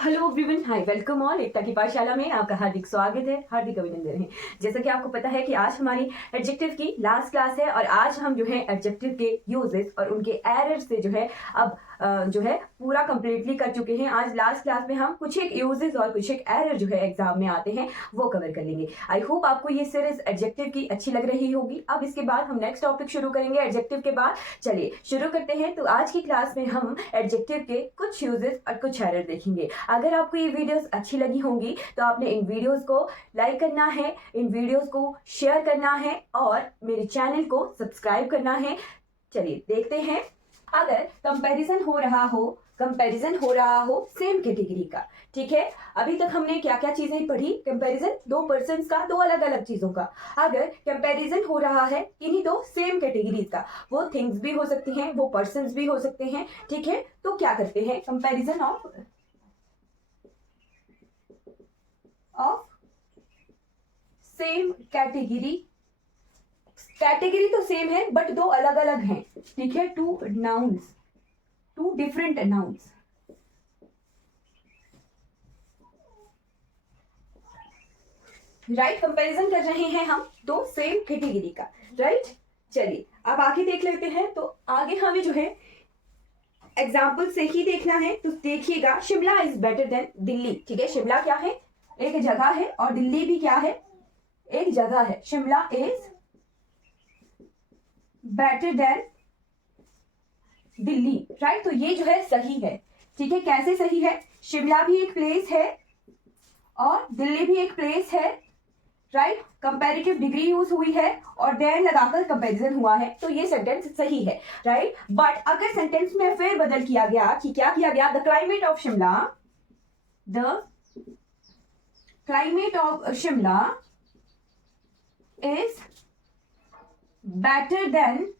Hello everyone, हाय, welcome all. एकता की पाठशाला में आपका हार्दिक स्वागत है, हार्दिक अभिनंदन है। जैसा कि आपको पता है कि आज हमारी एडजेक्टिव की लास्ट क्लास है और आज हम जो है एडजेक्टिव के यूजेस और उनके एरर से जो है अब जो है पूरा कंप्लीटली कर चुके हैं। आज लास्ट क्लास में हम कुछ एक यूजेस और कुछ एक एरर जो है एग्जाम में आते हैं वो कवर कर लेंगे। आई होप आपको ये सीरीज एडजेक्टिव की अच्छी लग रही होगी। अब इसके बाद हम नेक्स्ट टॉपिक शुरू करेंगे एडजेक्टिव के बाद। चलिए शुरू करते हैं। तो आज की क्लास में हम एडजेक्टिव के कुछ यूजेस और कुछ एरर देखेंगे। अगर आपको ये वीडियोस अच्छी लगी होंगी तो आपने इन वीडियोस को लाइक करना है, इन वीडियोस को शेयर करना है और मेरे चैनल को सब्सक्राइब करना है। चलिए देखते हैं। अगर कंपैरिजन हो रहा हो सेम कैटेगरी का, ठीक है। अभी तक हमने क्या क्या चीजें पढ़ी? कंपैरिजन दो पर्सन्स का, दो अलग अलग चीजों का। अगर कंपैरिजन हो रहा है किन्हीं दो सेम कैटेगरीज का, वो थिंग्स भी हो सकती हैं, वो पर्सन्स भी हो सकते हैं, ठीक है। तो क्या करते हैं? कंपैरिजन ऑफ सेम कैटेगरी तो सेम है बट दो अलग अलग हैं, ठीक है। Two different nouns, right. Comparison कर रहे हैं हम दो सेम कैटेगरी का, राइट। चलिए अब आगे देख लेते हैं। तो आगे हमें जो है एग्जाम्पल से ही देखना है। तो देखिएगा, Shimla is better then Delhi, ठीक है। शिमला क्या है? एक जगह है और दिल्ली भी क्या है? एक जगह है। Shimla is better then Delhi, right. तो ये जो है सही है, ठीक है। कैसे सही है? शिमला भी एक प्लेस है और दिल्ली भी एक प्लेस है, राइट। कंपैरेटिव डिग्री यूज हुई है और देन लगाकर कंपैरिजन हुआ है, तो ये सेंटेंस सही है, राइट। बट अगर सेंटेंस में फिर बदल किया गया कि क्या किया गया? The climate of Shimla is better then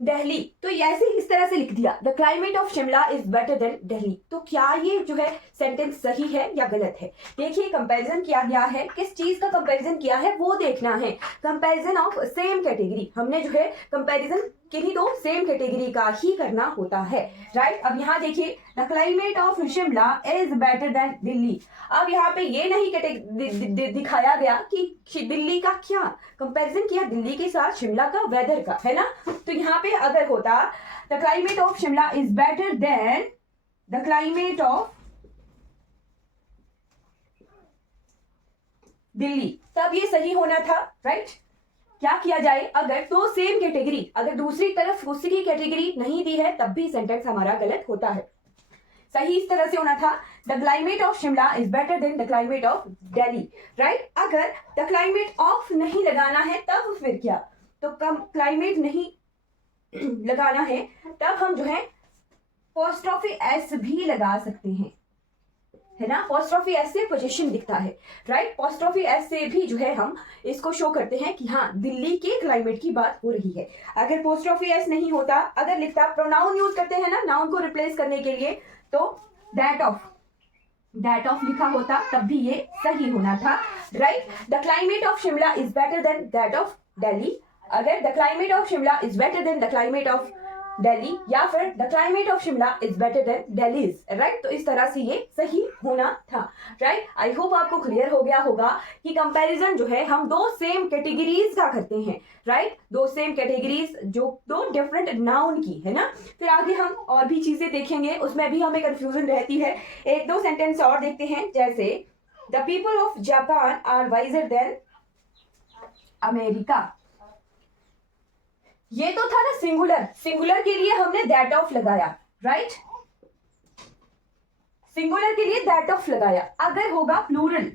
Delhi. तो ऐसे इस तरह से लिख दिया, the climate of Shimla is better then Delhi. तो क्या ये जो है सेंटेंस सही है या गलत है? देखिए, कंपैरिजन किया गया है, किस चीज का कंपैरिजन किया है वो देखना है। कंपैरिजन ऑफ सेम कैटेगरी, हमने जो है कंपैरिजन किन्हीं दो सेम कैटेगरी का ही करना होता है, राइट। अब यहाँ देखिए, the climate of Shimla is better then Delhi. अब यहाँ पे ये नहीं दिखाया गया कि दिल्ली का क्या कंपैरिजन किया, दिल्ली के साथ शिमला का वेदर का, है ना। तो यहाँ पे अगर होता the climate of Shimla is better than the climate of Delhi, तब ये सही होना था, राइट। क्या किया जाए? अगर दो सेम कैटेगरी, अगर दूसरी तरफ दूसरी कैटेगरी नहीं दी है तब भी सेंटेंस हमारा गलत होता है। सही इस तरह से होना था, the climate of Shimla is better than the climate of Delhi, right. अगर द क्लाइमेट ऑफ नहीं लगाना है तब फिर क्या? तो क्लाइमेट नहीं लगाना है तब हम जो है पोस्ट्रोफी एस भी लगा सकते हैं, है ना। पोस्ट्रोफी एस से पोजीशन दिखता है, राइट। पोस्ट्रोफी एस से भी जो है हम इसको शो करते हैं कि हाँ दिल्ली के क्लाइमेट की बात हो रही है। अगर पोस्ट्रोफी एस नहीं होता, अगर लिखता, प्रोनाउन यूज करते हैं ना नाउन को रिप्लेस करने के लिए, तो दैट ऑफ लिखा होता तब भी ये सही होना था, right. The climate of Shimla is better than that of Delhi. अगर the climate of Shimla is better than the climate of Delhi या फिर the climate of Shimla is better than Delhi's, right. तो इस तरह से ये सही होना था, राइट। आई होप आपको क्लियर हो गया होगा कि कंपैरिजन जो है हम दो सेम कैटेगरीज का करते हैं, राइट। दो सेम कैटेगरीज जो दो डिफरेंट नाउन की, है ना। फिर आगे हम और भी चीजें देखेंगे, उसमें भी हमें कंफ्यूजन रहती है। एक दो सेंटेंस और देखते हैं, जैसे the people of Japan are wiser than America. ये तो था ना सिंगुलर के लिए हमने दैट ऑफ लगाया, राइट। सिंगुलर के लिए दैट ऑफ लगाया। अगर होगा प्लूरल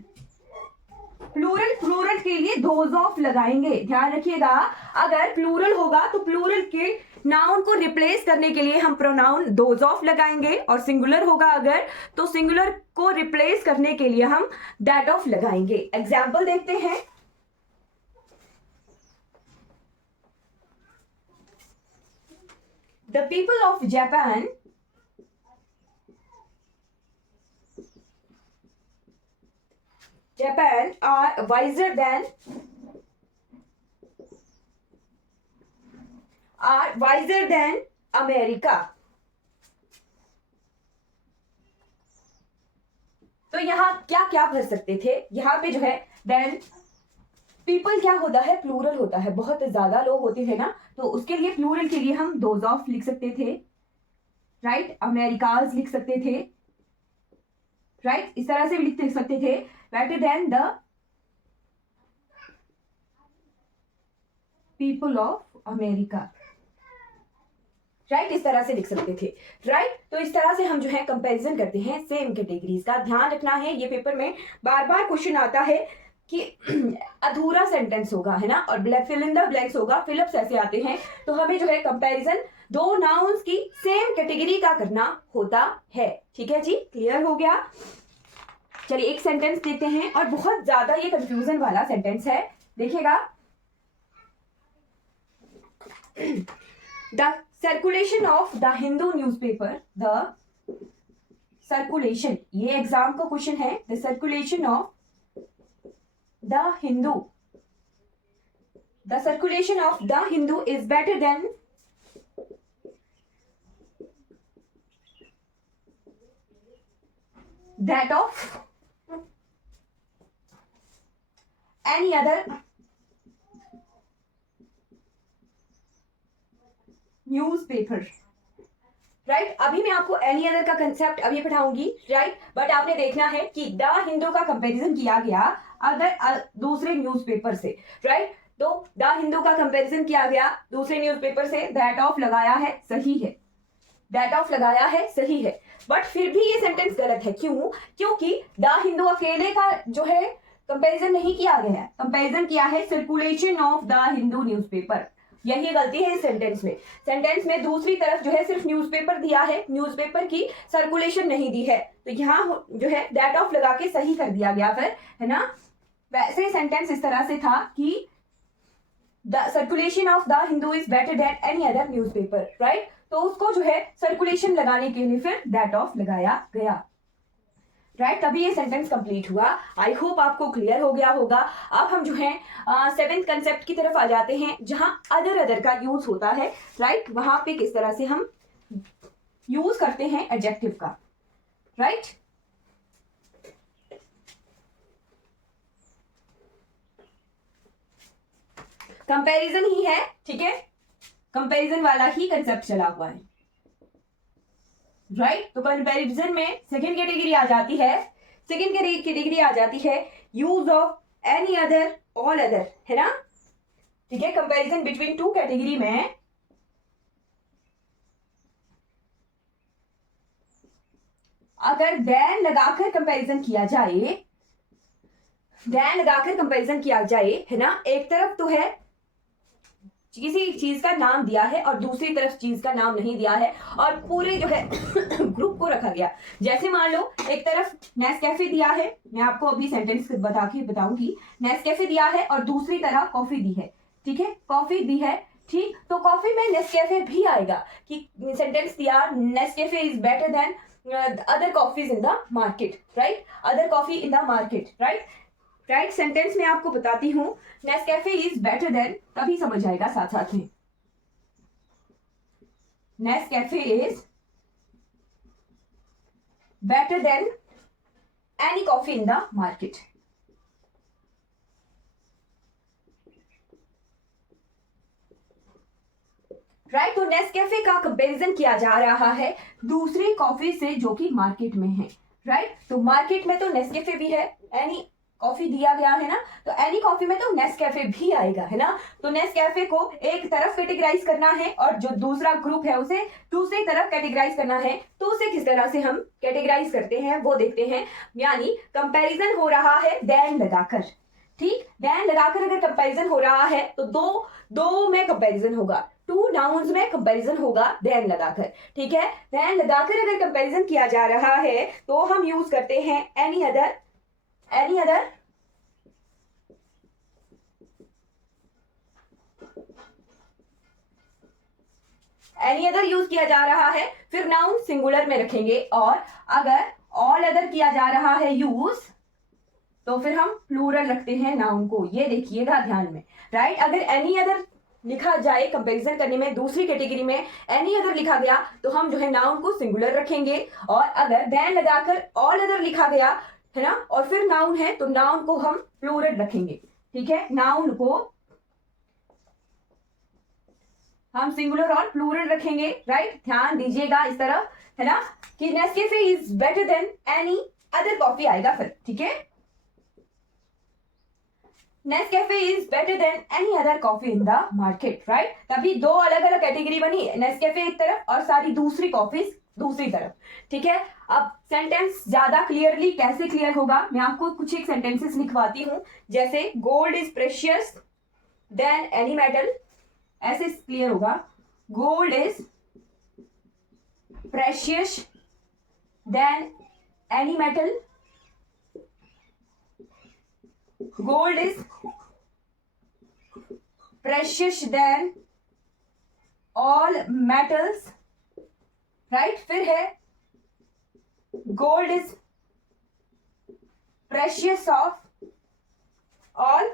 के लिए दोज ऑफ लगाएंगे। ध्यान रखिएगा, अगर प्लूरल होगा तो प्लूरल के नाउन को रिप्लेस करने के लिए हम प्रोनाउन दोज ऑफ लगाएंगे, और सिंगुलर होगा अगर तो सिंगुलर को रिप्लेस करने के लिए हम दैट ऑफ लगाएंगे। एग्जाम्पल देखते हैं। The people of Japan are wiser than America. तो यहाँ क्या क्या भर सकते थे, यहाँ पे जो है देन पीपल क्या होता है, प्लूरल होता है, बहुत ज्यादा लोग होते हैं ना, तो उसके लिए प्लूरल के लिए हम दोज ऑफ लिख सकते थे, राइट, अमेरिकाज लिख सकते थे, राइट, इस तरह से भी लिख सकते थे, better than the people of America, right, इस तरह से लिख सकते थे, राइट। तो इस तरह से हम जो है कंपैरिजन करते हैं सेम कैटेगरीज का। ध्यान रखना है, ये पेपर में बार बार क्वेश्चन आता है कि अधूरा सेंटेंस होगा, है ना, और फिल इन द ब्लैंक्स होगा, फिलअप्स ऐसे आते हैं, तो हमें जो है कंपैरिजन दो नाउन्स की सेम कैटेगरी का करना होता है। ठीक है जी, क्लियर हो गया। चलिए एक सेंटेंस देखते हैं, और बहुत ज्यादा ये कंफ्यूजन वाला सेंटेंस है, देखिएगा। The circulation of the Hindu newspaper, the circulation, ये एग्जाम का क्वेश्चन है, the circulation of the Hindu, the circulation of the Hindu is better than that of any other newspaper, right. अभी मैं आपको एनी अदर का कंसेप्ट अभी पढ़ाऊंगी, राइट, बट आपने देखना है कि द हिंदू का कंपैरिजन किया गया अदर दूसरे न्यूज़पेपर से, राइट। तो द हिंदू का कंपैरिजन किया गया दूसरे न्यूज़पेपर से, दैट ऑफ लगाया है, सही है, दैट ऑफ लगाया है, सही है, बट फिर भी ये सेंटेंस गलत है। क्यों? क्योंकि द हिंदू अकेले का जो है कंपैरिजन नहीं किया गया है, कंपैरिजन किया है circulation of the Hindu newspaper, यही गलती है इस सेंटेंस में। सेंटेंस में दूसरी तरफ जो है सिर्फ न्यूज़पेपर दिया है, न्यूज़पेपर की सर्कुलेशन नहीं दी है, तो यहाँ जो है दैट ऑफ लगा के सही कर दिया गया फिर, है ना। वैसे सेंटेंस इस तरह से था कि the circulation of the Hindu is better then any other newspaper, right, तो उसको जो है सर्कुलेशन लगाने के लिए फिर दैट ऑफ लगाया गया, राइट, तभी ये सेंटेंस कंप्लीट हुआ। आई होप आपको क्लियर हो गया होगा। अब हम जो है सेवेंथ कंसेप्ट की तरफ आ जाते हैं, जहां अदर का यूज होता है, राइट, वहां पे किस तरह से हम यूज करते हैं एडजेक्टिव का, राइट। कंपैरिजन ही है, ठीक है, कंपैरिजन वाला ही कंसेप्ट चला हुआ है, राइट। तो कंपैरिजन में सेकंड कैटेगरी आ जाती है, सेकंड कैटेगरी आ जाती है use of any other, all other, है ना, ठीक है। कंपैरिजन बिटवीन टू कैटेगरी में अगर देन लगाकर कंपैरिजन किया जाए, देन लगाकर कंपैरिजन किया जाए, है ना, एक तरफ तो है किसी चीज का नाम दिया है और दूसरी तरफ चीज का नाम नहीं दिया है, और पूरे जो है ग्रुप को रखा गया। जैसे मान लो एक तरफ नेस्कैफे दिया है, मैं आपको अभी सेंटेंस बता के बताऊंगी, नेस्कैफे दिया है और दूसरी तरह कॉफी दी है, ठीक है, कॉफी दी है, ठीक, तो कॉफी में नेस्कैफे भी आएगा कि सेंटेंस दिया Nescafe is better then other coffees in the market, right, other coffee in the market, right, right. Sentence में आपको बताती हूं नेस्कैफे इज बेटर देन, तभी समझ आएगा साथ साथ में, Nescafe is better then any coffee in the market, right. तो नेस्कैफे का कंपैरिजन किया जा रहा है दूसरी कॉफी से जो कि मार्केट में है, राइट। तो मार्केट में तो नेस्कैफे भी है, एनी कॉफी दिया गया है ना, तो एनी कॉफी में तो नेस्कैफे भी आएगा, है ना। तो नेस्कैफे को एक तरफ कैटेगराइज करना है और जो दूसरा ग्रुप है उसे दूसरी तरफ कैटेगराइज करना है, तो उसे किस तरह से हम कैटेगराइज करते हैं वो देखते हैं। यानी कंपैरिजन हो रहा है देन लगाकर, ठीक, देन लगाकर अगर कंपैरिजन हो रहा है तो दो में कंपैरिजन होगा, टू नाउन्स में कंपैरिजन होगा देन लगाकर, ठीक है। देन लगाकर अगर कंपैरिजन किया जा रहा है तो हम यूज करते हैं any other, any other, any other use किया जा रहा है, फिर नाउन सिंगुलर में रखेंगे, और अगर ऑल अदर किया जा रहा है यूज तो फिर हम प्लूरल रखते हैं नाउन को, ये देखिएगा ध्यान में, राइट। अगर एनी अदर लिखा जाए कंपैरिजन करने में, दूसरी कैटेगरी में एनी अदर लिखा गया तो हम जो है नाउन को सिंगुलर रखेंगे, और अगर देन लगाकर ऑल अदर लिखा गया है ना, और फिर नाउन है तो नाउन को हम प्लूरल रखेंगे, ठीक है, नाउन को हम सिंगुलर और प्लूरल रखेंगे, राइट। ध्यान दीजिएगा इस तरफ, है ना, कि Nescafe is better then any other coffee आएगा फिर, ठीक है, Nescafe is better then any other coffee in the market, right. तभी दो अलग अलग कैटेगरी बनी, नेस्कैफे एक तरफ और सारी दूसरी कॉफीज दूसरी तरफ, ठीक है। अब सेंटेंस ज्यादा क्लियरली कैसे क्लियर होगा, मैं आपको कुछ एक सेंटेंसेस लिखवाती हूं, जैसे gold is precious than any metal, ऐसे क्लियर होगा, gold is precious than any metal, gold is precious than all metals, right. फिर है gold is precious of all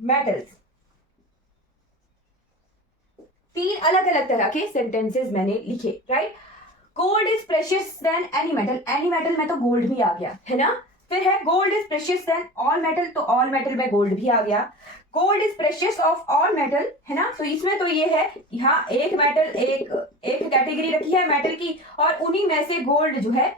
metals. तीन अलग अलग तरह के सेंटेंसेस मैंने लिखे, right. Gold is precious than any metal, any metal में तो गोल्ड भी आ गया, है ना। फिर है gold is precious than all metal, तो ऑल मेटल में गोल्ड भी आ गया। Gold is precious of all metal, है ना, तो इसमें तो ये है कि हाँ एक मेटल एक कैटेगरी रखी है मेटल की, और उन्हीं में से गोल्ड जो है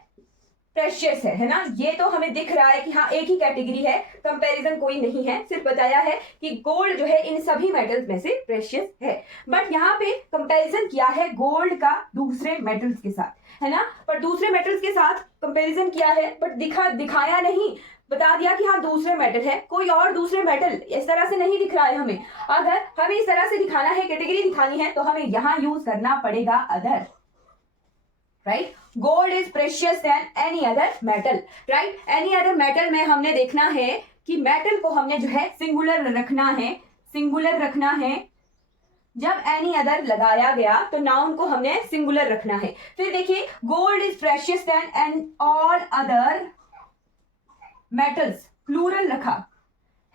प्रेशियस है ना, ये तो हमें दिख रहा है कि हाँ एक ही कैटेगरी है, कंपैरिजन कोई नहीं है, सिर्फ बताया है कि गोल्ड जो है इन सभी मेटल्स में से प्रेशियस है। बट यहाँ पे कंपैरिजन किया है गोल्ड का दूसरे मेटल्स के साथ, है ना, पर दूसरे मेटल्स के साथ कंपैरिजन किया है, बट दिखाया नहीं, बता दिया कि हाँ दूसरे मेटल है, कोई और दूसरे मेटल इस तरह से नहीं दिख रहा है हमें। अगर हमें इस तरह से दिखाना है, कैटेगरी दिखानी है, तो हमें यहाँ यूज करना पड़ेगा other, right. Gold is precious than any other metal, right. Any other metal में हमने देखना है कि मेटल को हमने जो है सिंगुलर रखना है, सिंगुलर रखना है। जब एनी अदर लगाया गया तो नाउन को हमने सिंगुलर रखना है। फिर देखिए gold is precious than and all other metals, plural रखा,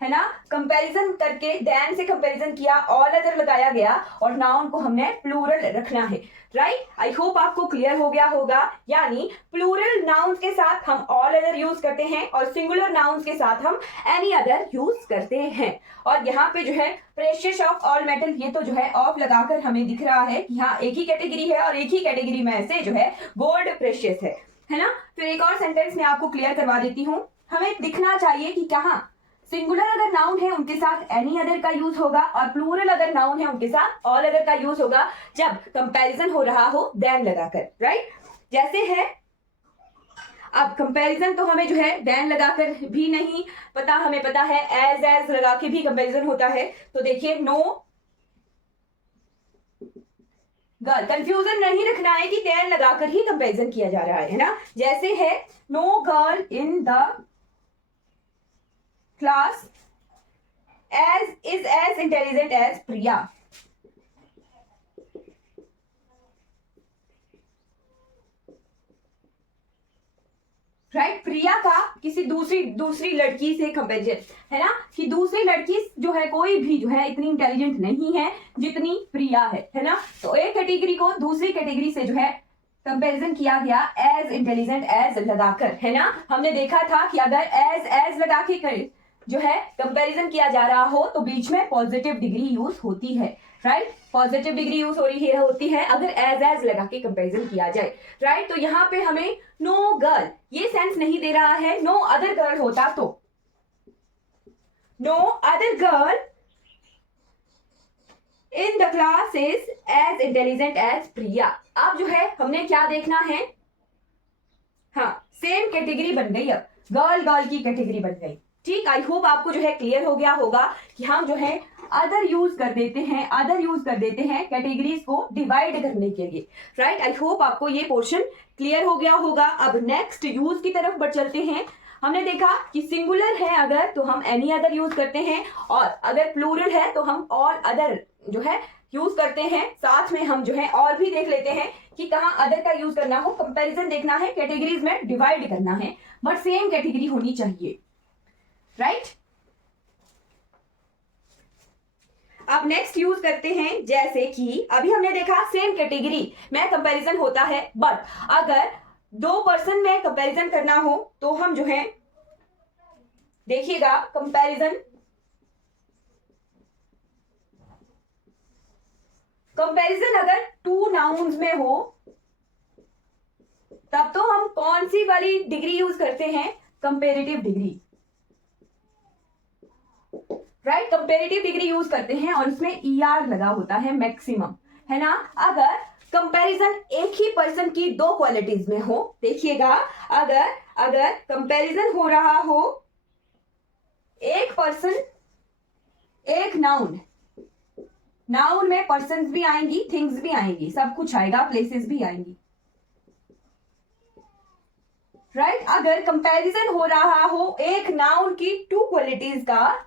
है ना, कंपैरिजन करके देन से कंपैरिजन किया, ऑल अदर लगाया गया और नाउन को हमने प्लूरल रखना है, राइट। आई होप आपको क्लियर हो गया होगा। यानी प्लूरल नाउन्स के साथ हम ऑल अदर यूज करते हैं और सिंगुलर नाउन्स के साथ हम एनी अदर यूज करते हैं। और यहाँ पे जो है प्रेशियस ऑफ ऑल मेटल, ये तो जो है ऑफ लगाकर हमें दिख रहा है कि हाँ एक ही कैटेगरी है और एक ही कैटेगरी में से जो है गोल्ड प्रेशियस है ना। फिर एक और सेंटेंस में आपको क्लियर करवा देती हूँ, हमें दिखना चाहिए कि कहाँ सिंगुलर अगर नाउन है उनके साथ एनी अदर का यूज होगा और प्लूरल अगर नाउन है उनके साथ ऑल अदर का यूज होगा जब कंपैरिजन हो रहा हो देन लगाकर, राइट। जैसे है, अब कंपैरिजन तो हमें जो है देन लगाकर भी नहीं पता, हमें पता है एज लगा के भी कंपैरिजन होता है। तो देखिए नो गर्ल, कंफ्यूजन नहीं रखना है कि देन लगाकर ही कंपैरिजन किया जा रहा है ना। जैसे है no girl in the class is as intelligent as Priya, right. Priya का किसी दूसरी लड़की से कंपेरिजन, है ना, कि दूसरी लड़की जो है कोई भी जो है इतनी इंटेलिजेंट नहीं है जितनी प्रिया है ना। तो एक कैटेगरी को दूसरी कैटेगरी से जो है कंपैरिजन किया गया एज इंटेलिजेंट एज लगाकर, है ना। हमने देखा था कि अगर एज लगा के जो है कंपैरिजन किया जा रहा हो तो बीच में पॉजिटिव डिग्री यूज होती है, राइट। पॉजिटिव डिग्री यूज हो रही होती है अगर एज लगा के कंपैरिजन किया जाए, राइट। तो यहाँ पे हमें नो गर्ल ये सेंस नहीं दे रहा है, नो अदर गर्ल होता तो no other girl in the class is as intelligent as Priya. अब जो है हमने क्या देखना है, हाँ सेम कैटेगरी बन गई, अब गर्ल की कैटेगरी बन गई, ठीक। आई होप आपको जो है क्लियर हो गया होगा कि हम जो है अदर यूज कर देते हैं कैटेगरीज को डिवाइड करने के लिए, राइट। आई होप आपको ये पोर्शन क्लियर हो गया होगा। अब नेक्स्ट यूज की तरफ बढ़ चलते हैं। हमने देखा कि सिंगुलर है अगर तो हम एनी अदर यूज करते हैं और अगर प्लूरल है तो हम ऑल अदर जो है यूज करते हैं। साथ में हम जो है और भी देख लेते हैं कि कहाँ अदर का यूज करना हो, कंपैरिजन देखना है, कैटेगरीज में डिवाइड करना है, बट सेम कैटेगरी होनी चाहिए, राइट। अब नेक्स्ट यूज करते हैं, जैसे कि अभी हमने देखा सेम कैटेगरी में कंपैरिजन होता है, बट अगर दो पर्सन में कंपैरिजन करना हो तो हम जो है देखिएगा कंपैरिजन, कंपैरिजन अगर टू नाउन्स में हो तब तो हम कौन सी वाली डिग्री यूज करते हैं, comparative degree, right. Comparative degree use करते हैं और उसमें ER लगा होता है, मैक्सिमम, है ना। अगर कंपैरिजन एक ही पर्सन की दो क्वालिटीज में हो, देखिएगा अगर कंपैरिजन हो रहा हो एक पर्सन एक नाउन, नाउन में पर्सन्स भी आएंगी, थिंग्स भी आएंगी, सब कुछ आएगा, प्लेसेस भी आएंगी, राइट। अगर कंपैरिजन हो रहा हो एक नाउन की टू क्वालिटीज का,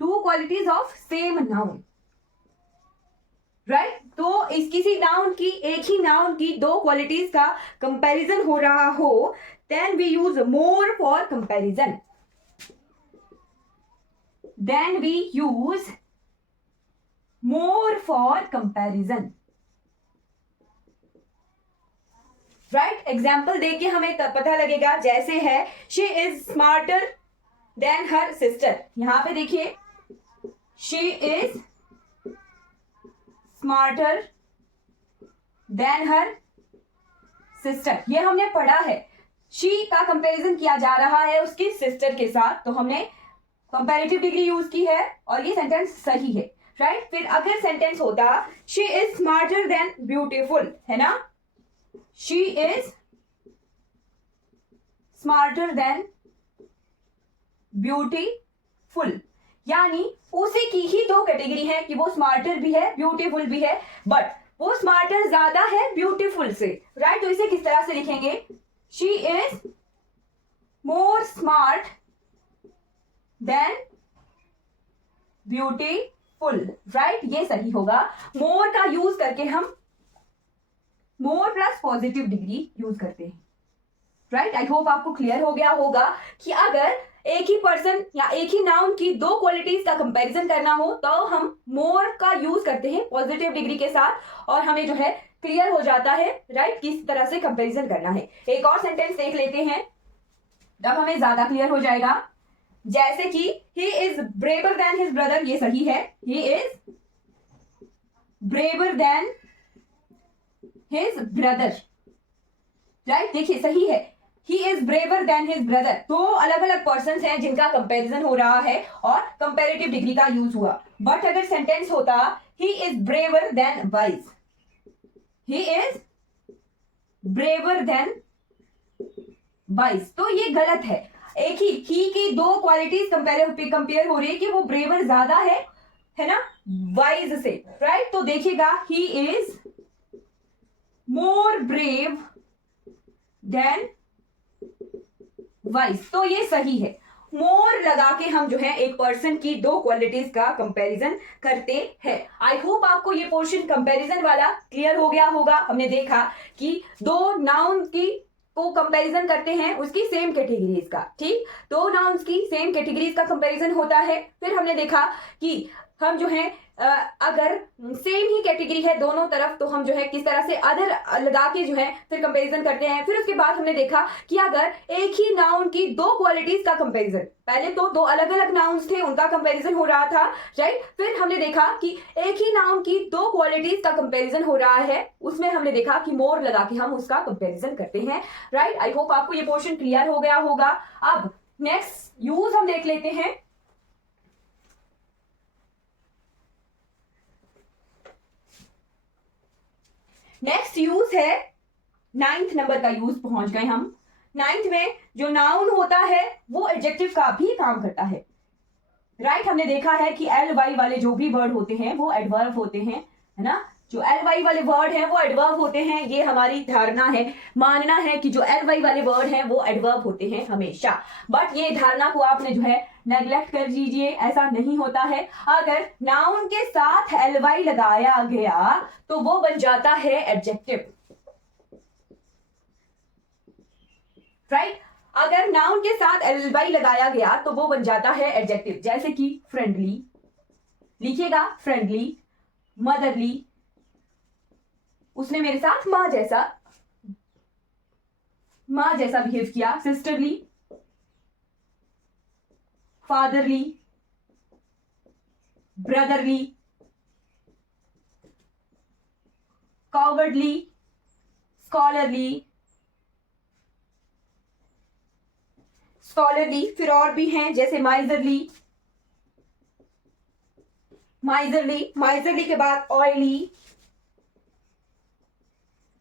two qualities of same noun, right. तो इस किसी नाउन की, एक ही नाउन की दो क्वालिटीज का कंपैरिजन हो रहा हो, then we use more for comparison, then we use more for comparison, right। Example देके हमें तब पता लगेगा, जैसे है she is smarter than her sister, यहां पे देखिए she is smarter than her sister, ये हमने पढ़ा है, she का कंपैरिजन किया जा रहा है उसकी सिस्टर के साथ, तो हमने कंपैरेटिव डिग्री यूज की है और ये सेंटेंस सही है, राइट। फिर अगर सेंटेंस होता she is smarter than beautiful, है ना, she is smarter than beautiful, यानी उसी की ही दो कैटेगरी है कि वो स्मार्टर भी है, ब्यूटीफुल भी है, बट वो स्मार्टर ज्यादा है ब्यूटीफुल से, राइट। तो इसे किस तरह से लिखेंगे, she is more smart than beautiful, right, ये सही होगा। मोर का यूज करके हम मोर प्लस पॉजिटिव डिग्री यूज करते हैं, राइट। आई होप आपको क्लियर हो गया होगा कि अगर एक ही पर्सन या एक ही नाउन की दो क्वालिटीज का कंपैरिजन करना हो तो हम मोर का यूज करते हैं पॉजिटिव डिग्री के साथ, और हमें जो है क्लियर हो जाता है, राइट, किस तरह से कंपैरिजन करना है। एक और सेंटेंस देख लेते हैं, तब हमें ज्यादा क्लियर हो जाएगा, जैसे कि he is braver than his brother, ये सही है, he is braver than his brother, right, देखिए सही है, he is braver than his brother। दो अलग अलग पर्सन हैं जिनका कंपैरिजन हो रहा है और कंपैरेटिव डिग्री का यूज हुआ, बट अगर सेंटेंस होता he is braver than wise, he is braver than wise, तो ये गलत है। एक ही की दो क्वालिटीज कंपेयर हो रही है कि वो ब्रेवर ज्यादा है ना, वाइज से, राइट। तो देखिएगा he is more brave than wise, तो ये सही है। मोर लगा के हम जो है एक पर्सन की दो क्वालिटीज का कंपैरिजन करते हैं। आई होप आपको ये पोर्शन कंपैरिजन वाला क्लियर हो गया होगा। हमने देखा कि दो नाउन की को कंपैरिजन करते हैं उसकी सेम कैटेगरीज का, ठीक, दो नाउन्स की सेम कैटेगरीज का कंपैरिजन होता है। फिर हमने देखा कि हम जो है अगर सेम ही कैटेगरी है दोनों तरफ तो हम जो है किस तरह से अदर लगा के जो है फिर कंपैरिजन करते हैं। फिर उसके बाद हमने देखा कि अगर एक ही नाउन की दो क्वालिटीज का कंपैरिजन, पहले तो दो अलग अलग नाउन्स थे उनका कंपैरिजन हो रहा था, राइट। फिर हमने देखा कि एक ही नाउन की दो क्वालिटीज का कंपैरिजन हो रहा है, उसमें हमने देखा कि मोर लगा के हम उसका कंपैरिजन करते हैं, राइट। आई होप आपको ये पोर्शन क्लियर हो गया होगा। अब नेक्स्ट यूज हम देख लेते हैं। नेक्स्ट यूज है 9th नंबर का यूज, पहुंच गए हम 9th में। जो नाउन होता है वो एडजेक्टिव का भी काम करता है, राइट। हमने देखा है कि एल वाई वाले जो भी वर्ड होते हैं वो एडवर्ब होते हैं, है ना। जो एल वाई वाले वर्ड हैं वो एडवर्ब होते हैं, ये हमारी धारणा है, मानना है कि जो एल वाई वाले वर्ड हैं वो एडवर्ब होते हैं हमेशा। बट ये धारणा को आपने जो है नेग्लेक्ट कर दीजिए, ऐसा नहीं होता है। अगर नाउन के साथ एल वाई लगाया गया तो वो बन जाता है एडजेक्टिव, राइट। अगर नाउन के साथ एल वाई लगाया गया तो वो बन जाता है एडजेक्टिव, जैसे कि फ्रेंडली, लिखिएगा फ्रेंडली, मदरली, उसने मेरे साथ मां जैसा माँ जैसा बिहेव किया, sisterly, fatherly, brotherly, cowardly, scholarly, फिर और भी हैं जैसे माइजरली, माइजरली के बाद ऑयली,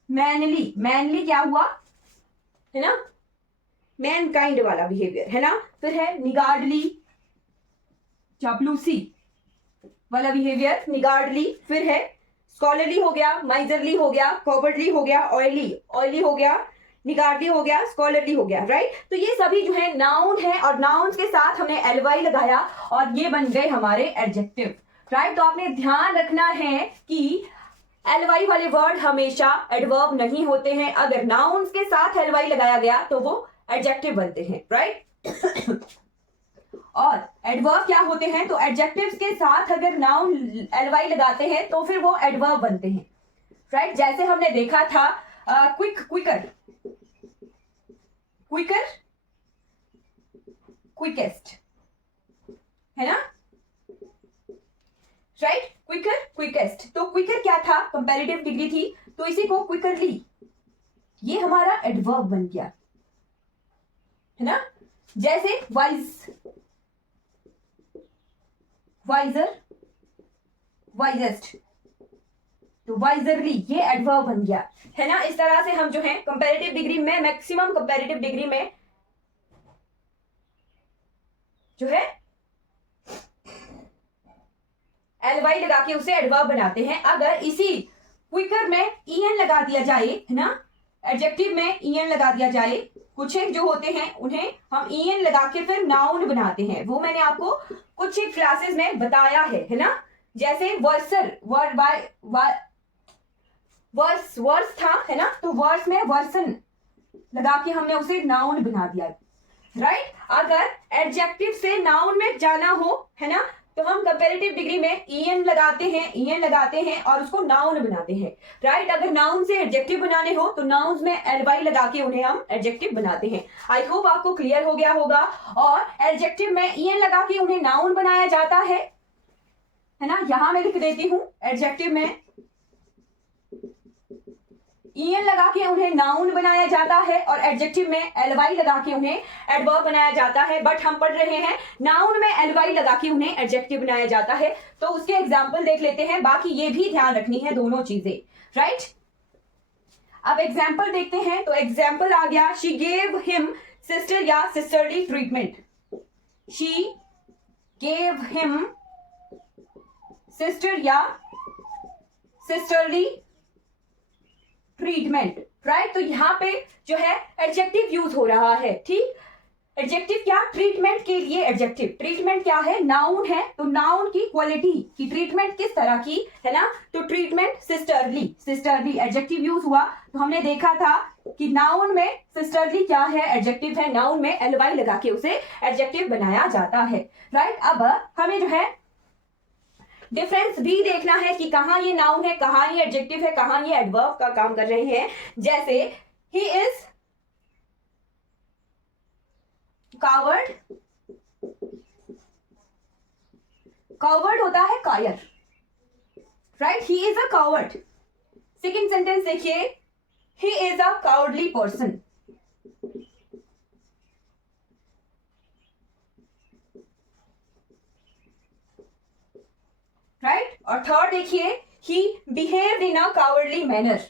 मैनली क्या हुआ है ना, मैन काइंड वाला बिहेवियर है ना। फिर है निगार्डली, चापलूसी वाला बिहेवियर, निगार्डली। फिर है स्कॉलरली हो गया, माइजरली हो गया, कॉवर्डली हो गया, ऑयली हो गया, निगार्डली हो गया, स्कॉलरली हो गया, राइट। तो ये सभी जो है नाउन है और नाउन्स के साथ हमने एलवाई लगाया और ये बन गए हमारे एडजेक्टिव, राइट। तो आपने ध्यान रखना है कि एलवाई वाले वर्ड हमेशा एडवर्ब नहीं होते हैं, अगर नाउन्स के साथ एलवाई लगाया गया तो वो एडजेक्टिव बनते हैं, राइट। और एडवर्ब क्या होते हैं, तो एडजेक्टिव्स के साथ अगर नाउन एलवाई लगाते हैं तो फिर वो एडवर्ब बनते हैं, राइट। जैसे हमने देखा था क्विकर, क्विकेस्ट, है ना, राइट। क्विकेस्ट, तो क्विकर क्या था, कंपैरेटिव डिग्री थी, तो इसी को क्विकरली, ये हमारा एडवर्ब बन गया, है ना। जैसे वाइजर, वाइजेस्ट, तो वाइजरली ये एडवर्ब बन गया, है ना। इस तरह से हम जो है कंपैरेटिव डिग्री में, मैक्सिमम कंपैरेटिव डिग्री में जो है एलवाई लगा के उसे एडवर्ब बनाते हैं। अगर इसी क्विकर में ईएन लगा दिया जाए, है ना, एडजेक्टिव में ईएन लगा दिया जाए, कुछ एक जो होते हैं उन्हें हम ईएन लगा के फिर नाउन बनाते हैं, वो मैंने आपको कुछ एक क्लासेस में बताया है ना। जैसे वर्सर, वर्स था, है ना, तो वर्स में वर्सन लगा के हमने उसे नाउन बना दिया, राइट। अगर एडजेक्टिव से नाउन में जाना हो, है ना, तो हम कंपैरेटिव डिग्री में ईएन लगाते हैं और उसको नाउन बनाते हैं, राइट। अगर नाउन से एडजेक्टिव बनाने हो तो नाउन्स में एलवाई लगा के उन्हें हम एडजेक्टिव बनाते हैं। आई होप आपको क्लियर हो गया होगा। और एडजेक्टिव में ईएन लगा के उन्हें नाउन बनाया जाता है ना। यहां मैं लिख देती हूं, एडजेक्टिव में ईएन लगा के उन्हें नाउन बनाया जाता है और एडजेक्टिव में एलवाई लगा के उन्हें एडवर्ब बनाया जाता है। बट हम पढ़ रहे हैं नाउन में एलवाई लगा के उन्हें एडजेक्टिव बनाया जाता है, तो उसके एग्जाम्पल देख लेते हैं। बाकी ये भी ध्यान रखनी है दोनों चीजें, राइट। अब एग्जाम्पल देखते हैं, तो एग्जाम्पल आ गया, शी गेव हिम सिस्टर या sisterly treatment, she gave him sister या सिस्टरली ट्रीटमेंट, राइट। तो यहाँ पे जो है एडजेक्टिव यूज हो रहा है, ठीक। एडजेक्टिव क्या, ट्रीटमेंट के लिए एडजेक्टिव, ट्रीटमेंट क्या है, नाउन है, तो नाउन की क्वालिटी की ट्रीटमेंट किस तरह की, है ना, तो ट्रीटमेंट सिस्टरली एडजेक्टिव यूज हुआ। तो हमने देखा था कि नाउन में सिस्टरली क्या है, एडजेक्टिव है, नाउन में एलवाई लगा के उसे एडजेक्टिव बनाया जाता है, राइट। अब हमें जो है डिफरेंस भी देखना है कि कहां ये नाउन है, कहां ये एडजेक्टिव है, कहां ये एडवर्ब का काम कर रहे हैं। जैसे ही इज कावर्ड, कावर्ड होता है कायर, right, he is a coward. Second sentence देखिए, he is a cowardly person, right. और थर्ड देखिए, he behaved in a cowardly manner,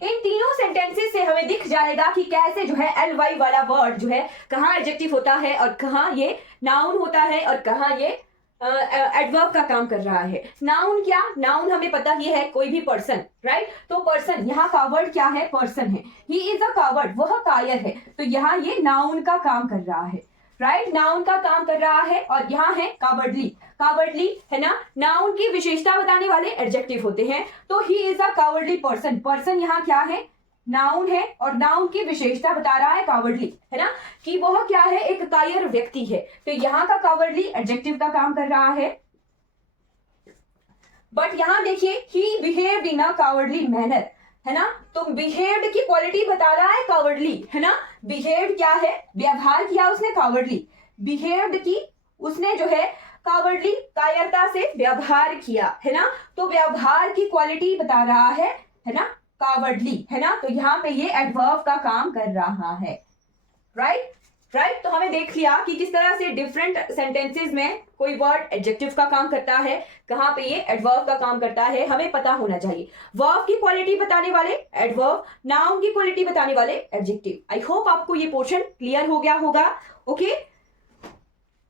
इन तीनों सेंटेंसेस से हमें दिख जाएगा कि कैसे जो है एल वाई वाला वर्ड जो है कहां एडजेक्टिव होता है और कहां ये नाउन होता है और कहां ये एडवर्ब का काम कर रहा है। नाउन क्या, नाउन हमें पता ही है, कोई भी पर्सन, राइट। तो पर्सन, यहाँ कावर्ड क्या है, पर्सन है, ही इज अ कावर्ड, वह कायर है, तो यहाँ ये नाउन का काम कर रहा है, राइट, नाउन का काम कर रहा है। और यहाँ है कावर्डली, कावर्डली है ना, नाउन की विशेषता बताने वाले एडजेक्टिव होते हैं। तो ही is a cowardly person, person यहाँ क्या है, नाउन है, और नाउन की विशेषता बता रहा है कावर्डली, है ना, कि वह क्या है, एक कायर व्यक्ति है। तो यहाँ का कावर्डली एडजेक्टिव का काम कर रहा है, बट यहां देखिए he behaved in a cowardly manner, है ना। तो बिहेव्ड की क्वालिटी बता रहा है कावर्डली, है ना। बिहेव्ड क्या है, व्यवहार किया उसने कावर्डली, बिहेव्ड की उसने जो है कावर्डली कायरता से व्यवहार किया, है ना। तो व्यवहार की क्वालिटी बता रहा है ना, कावर्डली, है ना। तो यहाँ पे ये एडवर्ब का काम कर रहा है, राइट। तो हमें देख लिया कि किस तरह से डिफरेंट सेंटेंसेस में कोई वर्ड एडजेक्टिव का काम करता है, कहां पे ये एडवर्ब का काम करता है, हमें पता होना चाहिए। वर्ब की क्वालिटी बताने वाले एडवर्ब, नाउन की क्वालिटी बताने वाले एडजेक्टिव। आई होप आपको ये पोर्शन क्लियर हो गया होगा। ओके,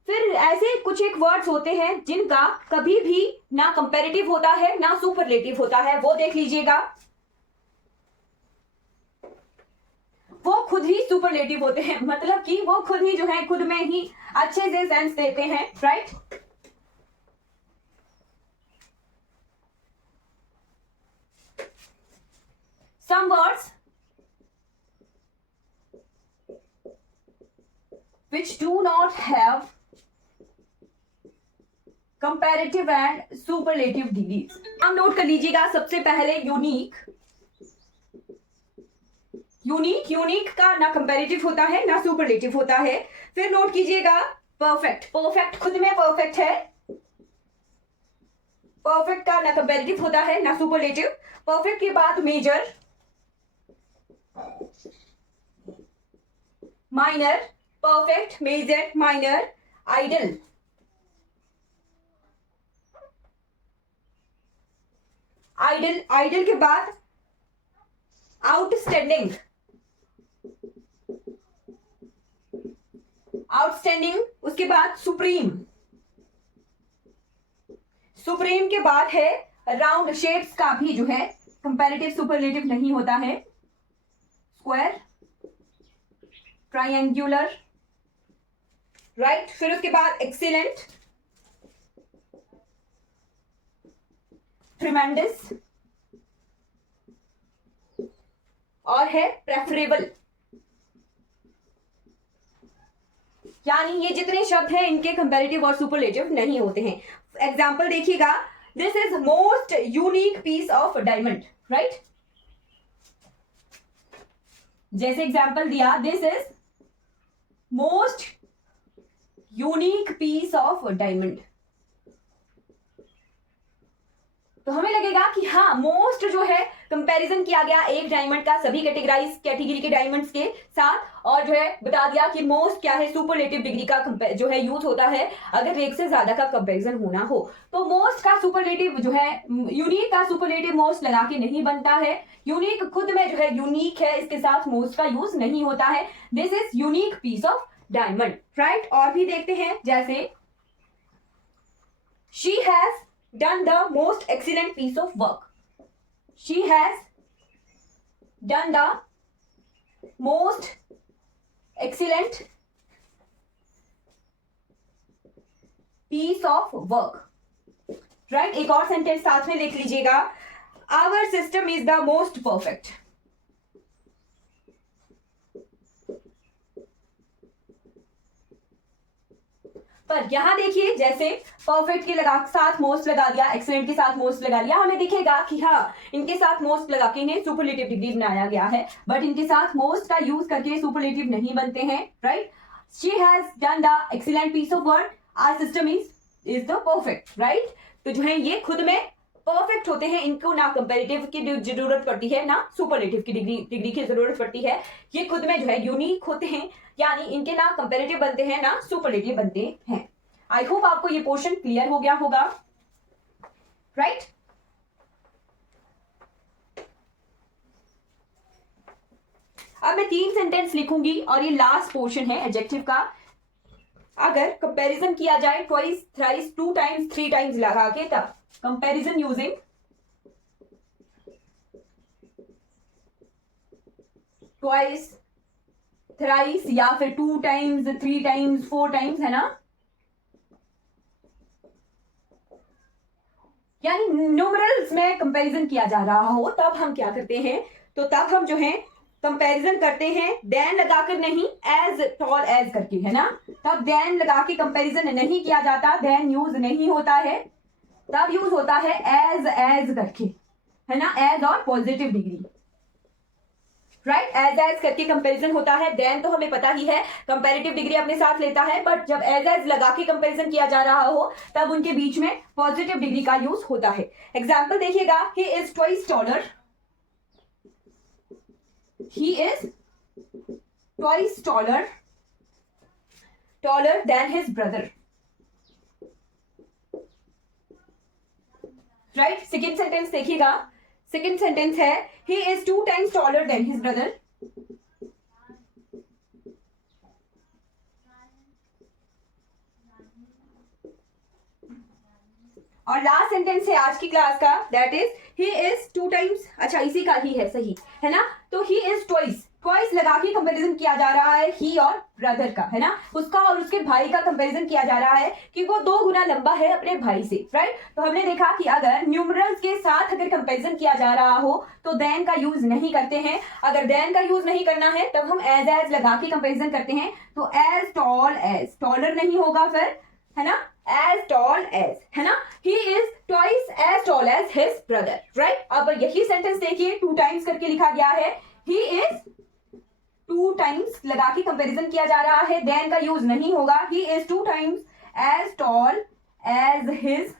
फिर ऐसे कुछ एक वर्ड्स होते हैं जिनका कभी भी ना कंपैरेटिव होता है ना सुपरलेटिव होता है, वो देख लीजिएगा। वो खुद ही सुपरलेटिव होते हैं, मतलब कि वो खुद ही जो है खुद में ही अच्छे से सेंस देते हैं, right. Some words which do not have comparative and superlative degrees। आप नोट कर लीजिएगा, सबसे पहले यूनिक। यूनिक का ना कंपैरेटिव होता है ना सुपरलेटिव होता है। फिर नोट कीजिएगा परफेक्ट खुद में परफेक्ट है, परफेक्ट का ना कंपैरेटिव होता है ना सुपरलेटिव। परफेक्ट के बाद major, minor, perfect, major, minor, ideal, ideal के बाद आउटस्टैंडिंग, उसके बाद सुप्रीम के बाद है राउंड। शेप्स का भी जो है कंपैरेटिव सुपरलेटिव नहीं होता है। Square, triangular, right. फिर उसके बाद एक्सीलेंट, ट्रिमेंडस और है प्रेफरेबल। यानी ये जितने शब्द हैं इनके कंपैरेटिव और सुपरलेटिव नहीं होते हैं। एग्जाम्पल देखिएगा, this is most unique piece of diamond, right. जैसे एग्जाम्पल दिया, this is most unique piece of diamond, तो हमें लगेगा कि हाँ मोस्ट जो है कंपैरिजन किया गया एक डायमंड का सभी कैटेगरी के डायमंड्स के साथ, और जो है बता दिया कि मोस्ट क्या है, सुपरलेटिव डिग्री का जो है यूज होता है अगर एक से ज्यादा का कंपैरिजन होना हो। तो मोस्ट का सुपरलेटिव जो है, यूनिक का सुपरलेटिव मोस्ट लगा के नहीं बनता है। यूनिक खुद में जो है यूनिक है, इसके साथ मोस्ट का यूज नहीं होता है। This is unique piece of diamond, right. और भी देखते हैं, जैसे she has done the most excellent piece of work, she has done the most excellent piece of work, right। एक और सेंटेंस साथ में देख लीजिएगा, our system is the most perfect, पर यहां देखिए जैसे परफेक्ट के साथ मोस्ट लगा दिया, एक्सीलेंट के साथ मोस्ट लगा लिया, हमें दिखेगा कि हाँ इनके साथ मोस्ट लगा के इन्हें सुपरलेटिव डिग्री बनाया गया है, बट इनके साथ मोस्ट का यूज करके सुपरलेटिव नहीं बनते हैं, right. She has done the excellent piece of work, our system is the perfect, right. तो जो है ये खुद में परफेक्ट होते हैं, इनको ना कंपैरेटिव की जरूरत पड़ती है ना सुपरलेटिव की डिग्री की जरूरत पड़ती है। ये खुद में जो है यूनिक होते हैं, यानी इनके ना कंपैरेटिव बनते हैं ना सुपरलेटिव बनते हैं। आई होप आपको ये पोर्शन क्लियर हो गया होगा, राइट। अब मैं 3 सेंटेंस लिखूंगी और ये लास्ट पोर्शन है एडजेक्टिव का। अगर कंपैरिजन किया जाए ट्वाइस, थ्राइस, 2 टाइम्स, 3 टाइम्स लगा के, तब कंपैरिजन यूजिंग ट्वाइस, थ्राइस या फिर 2 टाइम्स, 3 टाइम्स, 4 टाइम्स, है ना। यानी न्यूमरल्स में कंपैरिजन किया जा रहा हो, तब हम क्या करते हैं, तो तब हम जो है कंपैरिजन करते हैं देन लगाकर नहीं, एज टॉल एज करके, है ना। तब देन लगा के कंपैरिजन नहीं किया जाता, देन यूज नहीं होता है, तब यूज होता है एज करके, है ना, एज और पॉजिटिव डिग्री, राइट, एज करके कंपैरिजन होता है। देन तो हमें पता ही है कंपैरेटिव डिग्री अपने साथ लेता है, बट जब एज लगा के कंपैरिजन किया जा रहा हो तब उनके बीच में पॉजिटिव डिग्री का यूज होता है। एग्जाम्पल देखिएगा, he is twice taller, he is twice taller than his brother, right? Second sentence देखिएगा, सेकेंड सेंटेंस है he is 2 times taller than his brother, और लास्ट सेंटेंस है आज की क्लास का, that is he is 2 times, अच्छा इसी का ही है, सही है ना, तो ही इज ट्वाइस लगा के कंपैरिजन किया जा रहा है ही और ब्रदर का, है ना, उसका और उसके भाई का कंपैरिजन किया जा रहा है कि वो 2 गुना लंबा है अपने भाई से, राइट। तो हमने देखा कि अगर न्यूमरल्स के साथ अगर कंपैरिजन किया जा रहा हो तो देन का यूज नहीं करते हैं, अगर देन का यूज नहीं करना है तब हम एज लगा के कंपैरिजन करते हैं, तो एज टॉल एज, टॉलर नहीं होगा फिर, है ना, as tall as, है ना, he is twice as tall as his brother, right। अब यही सेंटेंस देखिए 2 टाइम्स करके लिखा गया है, he is 2 टाइम्स लगा के कंपैरिजन किया जा रहा है, then का यूज नहीं होगा, he is 2 times as tall as his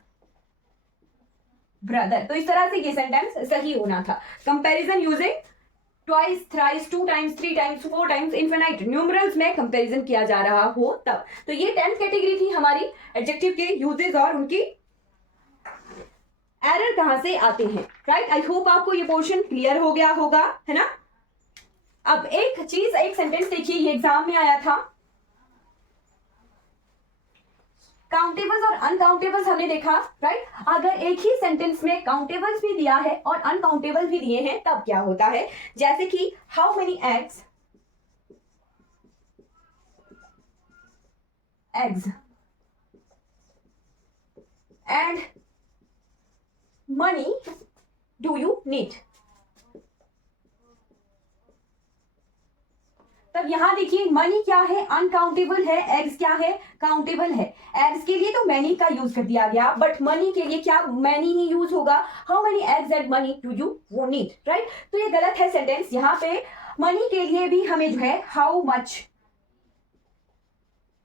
brother। तो इस तरह से ये सेंटेंस सही होना था। Comparison using twice, thrice, 2 times, 3 times, 4 times, infinite numerals में कंपैरिजन किया जा रहा हो तब। तो ये 10th कैटेगरी थी हमारी एडजेक्टिव के यूजेस और उनकी एरर कहां से आते हैं, राइट। आई होप आपको ये पोर्शन क्लियर हो गया होगा, है ना। अब एक चीज, एक सेंटेंस देखिए, ये एग्जाम में आया था, काउंटेबल्स और अनकाउंटेबल्स हमने देखा, राइट। अगर एक ही सेंटेंस में काउंटेबल्स भी दिया है और अनकाउंटेबल भी दिए हैं तब क्या होता है, जैसे कि how many eggs and money do you need. तब यहां देखिए मनी क्या है, अनकाउंटेबल है, एग्स क्या है, काउंटेबल है। एग्स के लिए तो मैनी का यूज कर दिया गया, बट मनी के लिए क्या मैनी ही यूज होगा, how many eggs and money do you वो नीड, राइट। तो ये गलत है सेंटेंस, यहाँ पे मनी के लिए भी हमें जो है हाउ मच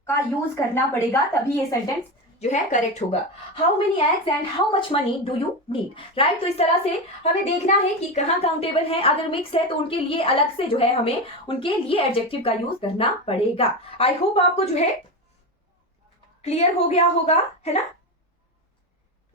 का यूज करना पड़ेगा, तभी ये सेंटेंस जो है करेक्ट होगा। How many eggs and how much money do you need, right. तो इस तरह से हमें देखना है कि कहाँ काउंटेबल है, अगर मिक्स है तो उनके लिए अलग से जो है हमें उनके लिए एडजेक्टिव का यूज करना पड़ेगा। आई होप आपको जो है क्लियर हो गया होगा, है ना,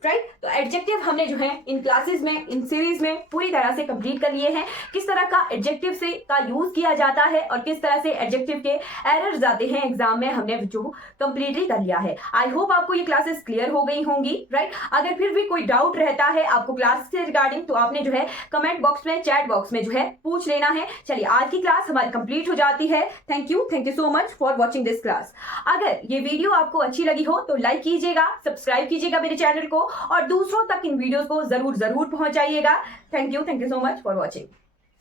राइट। तो एडजेक्टिव हमने जो है इन क्लासेस में, इन सीरीज में पूरी तरह से कंप्लीट कर लिए हैं, किस तरह का एडजेक्टिव से का यूज किया जाता है और किस तरह से एडजेक्टिव के एरर्स आते हैं एग्जाम में, हमने जो कंप्लीटली कर लिया है। आई होप आपको ये क्लासेस क्लियर हो गई होंगी, राइट। अगर फिर भी कोई डाउट रहता है आपको क्लास से रिगार्डिंग, तो आपने जो है कमेंट बॉक्स में, चैट बॉक्स में जो है पूछ लेना है। चलिए आज की क्लास हमारी कंप्लीट हो जाती है। Thank you so much for watching this class. अगर ये वीडियो आपको अच्छी लगी हो तो लाइक कीजिएगा, सब्सक्राइब कीजिएगा मेरे चैनल को और दूसरों तक इन वीडियोस को जरूर पहुंचाइएगा। Thank you so much for watching.